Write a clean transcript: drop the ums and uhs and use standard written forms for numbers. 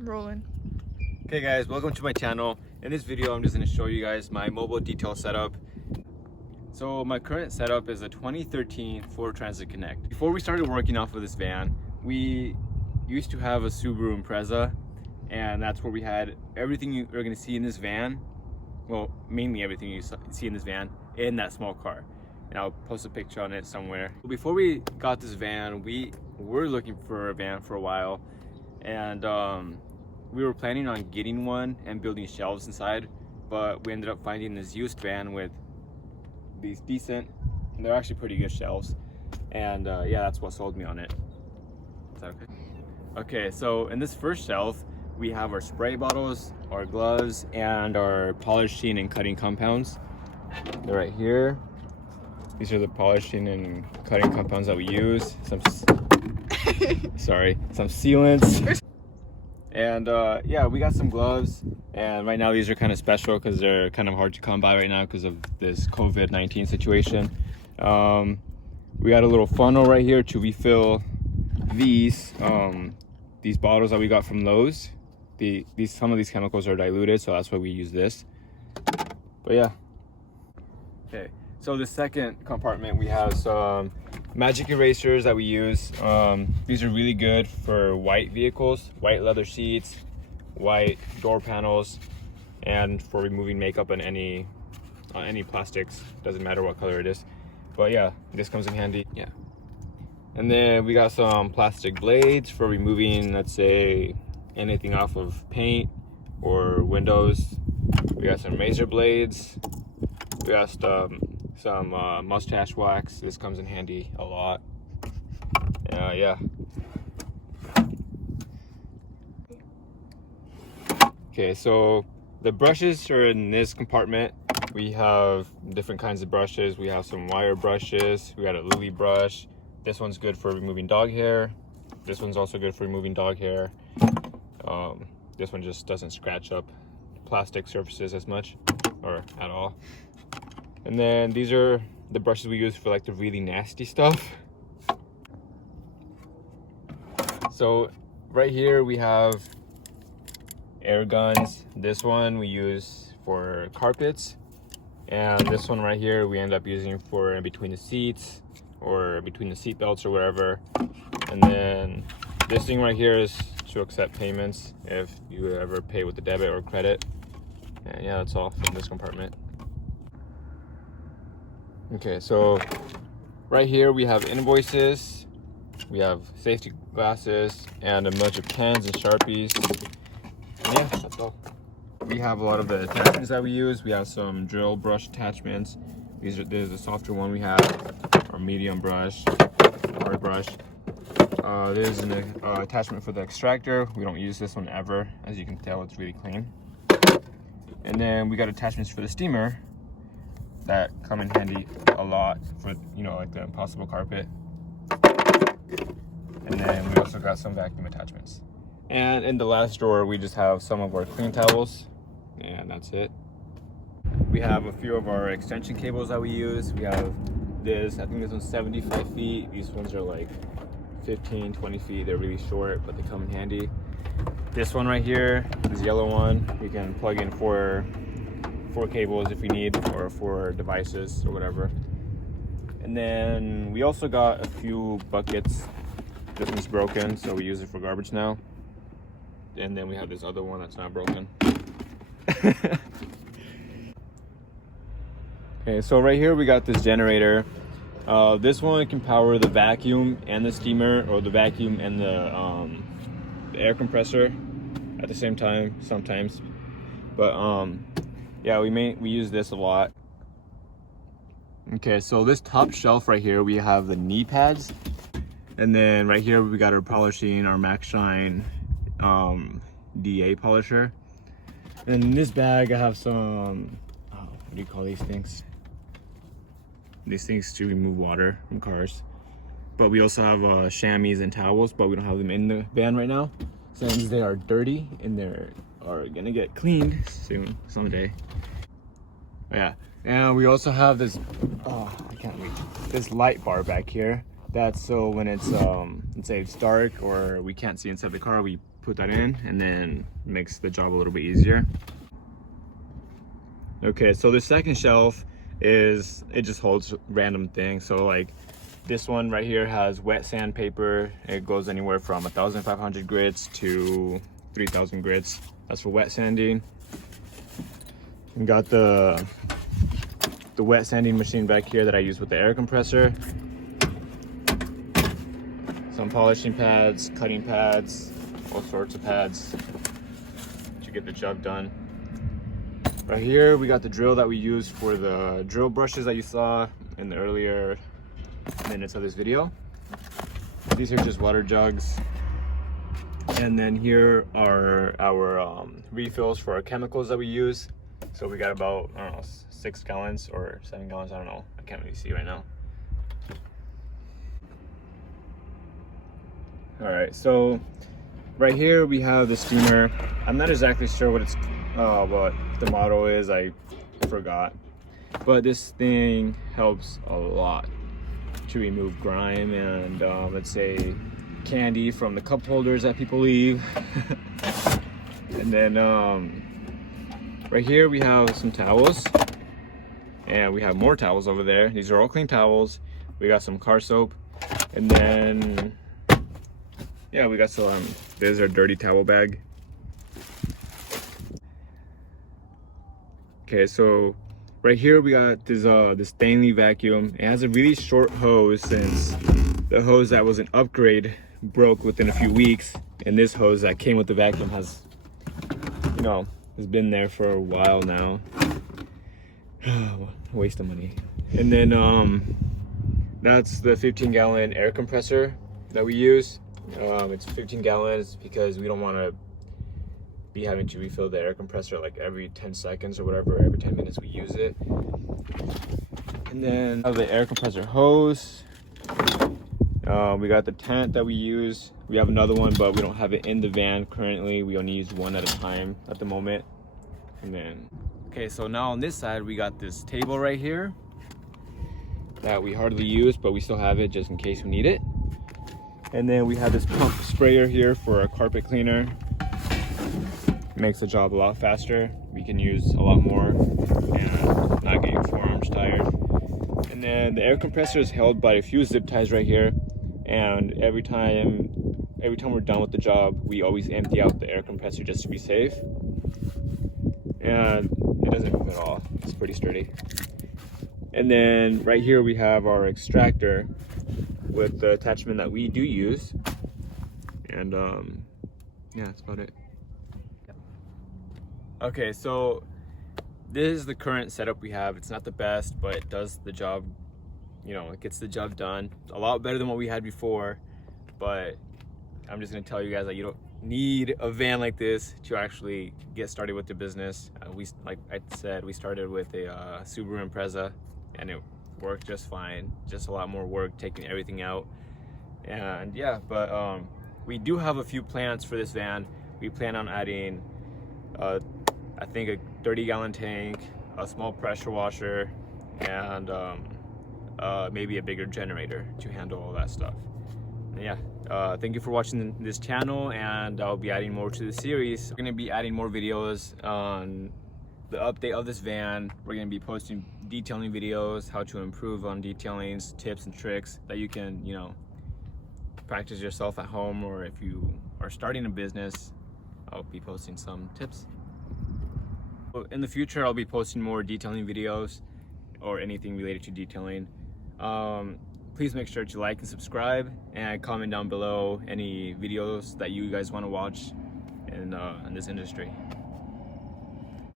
Rolling. Okay guys, welcome to my channel. In this video I'm just going to show you guys my mobile detail setup. So my current setup is a 2013 Ford Transit Connect. Before we started working off of this van, we used to have a Subaru Impreza, and that's where we had everything you're going to see in this van, well, mainly everything you see in this van, in that small car. And I'll post a picture on it somewhere. Before we got this van, we were looking for a van for a while, and we were planning on getting one and building shelves inside, but we ended up finding this used van with these decent, and they're actually pretty good shelves, and yeah, that's what sold me on it. Is that okay? Okay, so in this first shelf we have our spray bottles, our gloves, and our polishing and cutting compounds. They're right here. These are the polishing and cutting compounds that we use. Some sealants. And yeah, we got some gloves, and right now these are kind of special because they're kind of hard to come by right now because of this COVID-19 situation. We got a little funnel right here to refill these bottles that we got from Lowe's. Some of these chemicals are diluted, so that's why we use this. But yeah. Okay, so the second compartment, we have some magic erasers that we use. These are really good for white vehicles, white leather seats, white door panels, and for removing makeup on any plastics. Doesn't matter what color it is. But yeah, this comes in handy. Yeah. And then we got some plastic blades for removing, let's say, anything off of paint or windows. We got some razor blades. We got some mustache wax. This comes in handy a lot. Yeah. Okay, so the brushes are in this compartment. We have different kinds of brushes. We have some wire brushes. We got a lily brush. This one's good for removing dog hair. This one's also good for removing dog hair. This one just doesn't scratch up plastic surfaces as much or at all. And then these are the brushes we use for like the really nasty stuff. So right here we have air guns. This one we use for carpets, and this one right here we end up using for in between the seats or between the seat belts or wherever. And then this thing right here is to accept payments if you ever pay with the debit or credit. And yeah, that's all from this compartment. Okay, so right here we have invoices, we have safety glasses, and a bunch of pens and Sharpies. And yeah, that's all. We have a lot of the attachments that we use. We have some drill brush attachments. There's the softer one we have, our medium brush, hard brush. There's an attachment for the extractor. We don't use this one ever. As you can tell, it's really clean. And then we got attachments for the steamer that come in handy a lot for, you know, like the Impossible carpet. And then we also got some vacuum attachments. And in the last drawer, we just have some of our clean towels, and that's it. We have a few of our extension cables that we use. We have this, I think this one's 75 feet. These ones are like 15, 20 feet. They're really short, but they come in handy. This one right here, this yellow one, you can plug in four cables if you need, or 4 devices or whatever. And then we also got a few buckets. This one's broken, so we use it for garbage now. And then we have this other one that's not broken. Okay, so right here we got this generator. This one can power the vacuum and the steamer, or the vacuum and the air compressor at the same time sometimes. But yeah, we use this a lot. Okay, so this top shelf right here, we have the knee pads, and then right here we got our polishing, our Max Shine DA polisher. And in this bag I have some, what do you call these things? These things to remove water from cars. But we also have chamois and towels, but we don't have them in the van right now since they are dirty and they are gonna get cleaned soon, someday. Yeah, and we also have this, I can't wait, this light bar back here. That's so when it's, let's say it's dark or we can't see inside the car, we put that in, and then makes the job a little bit easier. Okay, so the second shelf is, it just holds random things. So like this one right here has wet sandpaper. It goes anywhere from 1,500 grits to 3,000 grits. That's for wet sanding. We got the wet sanding machine back here that I use with the air compressor. Some polishing pads, cutting pads, all sorts of pads to get the job done. Right here we got the drill that we use for the drill brushes that you saw in the earlier minutes of this video. These are just water jugs. And then here are our refills for our chemicals that we use. So we got about, I don't know, 6 gallons or 7 gallons, I don't know. I can't really see right now. All right, so right here we have the steamer. I'm not exactly sure what the model is, I forgot. But this thing helps a lot to remove grime and let's say candy from the cup holders that people leave. And then right here we have some towels, and we have more towels over there. These are all clean towels. We got some car soap, and then yeah, we got some, there's our dirty towel bag. Okay, so right here we got this Stanley vacuum. It has a really short hose since the hose that was an upgrade broke within a few weeks, and this hose that came with the vacuum has, you know, has been there for a while now. Waste of money. And then that's the 15-gallon air compressor that we use. It's 15 gallons because we don't want to be having to refill the air compressor like every 10 seconds or whatever, every 10 minutes we use it. And then the air compressor hose. We got the tent that we use. We have another one, but we don't have it in the van currently. We only use one at a time at the moment. And then, okay, so now on this side, we got this table right here that we hardly use, but we still have it just in case we need it. And then we have this pump sprayer here for our carpet cleaner. Makes the job a lot faster. We can use a lot more and not get your forearms tired. And then the air compressor is held by a few zip ties right here. And every time we're done with the job, we always empty out the air compressor just to be safe. And it doesn't move at all. It's pretty sturdy. And then right here we have our extractor with the attachment that we do use. And yeah, that's about it. Okay, so this is the current setup we have. It's not the best, but it does the job, you know, it gets the job done. A lot better than what we had before, but I'm just gonna tell you guys that you don't need a van like this to actually get started with the business. Like I said, we started with a Subaru Impreza, and it worked just fine. Just a lot more work taking everything out. And yeah, but we do have a few plans for this van. We plan on adding I think a 30-gallon tank, a small pressure washer, and maybe a bigger generator to handle all that stuff. And yeah, thank you for watching this channel, and I'll be adding more to the series. We're gonna be adding more videos on the update of this van. We're gonna be posting detailing videos, how to improve on detailings, tips and tricks that you can, you know, practice yourself at home, or if you are starting a business, I'll be posting some tips. In the future, I'll be posting more detailing videos or anything related to detailing. Please make sure to like and subscribe, and comment down below any videos that you guys want to watch in this industry.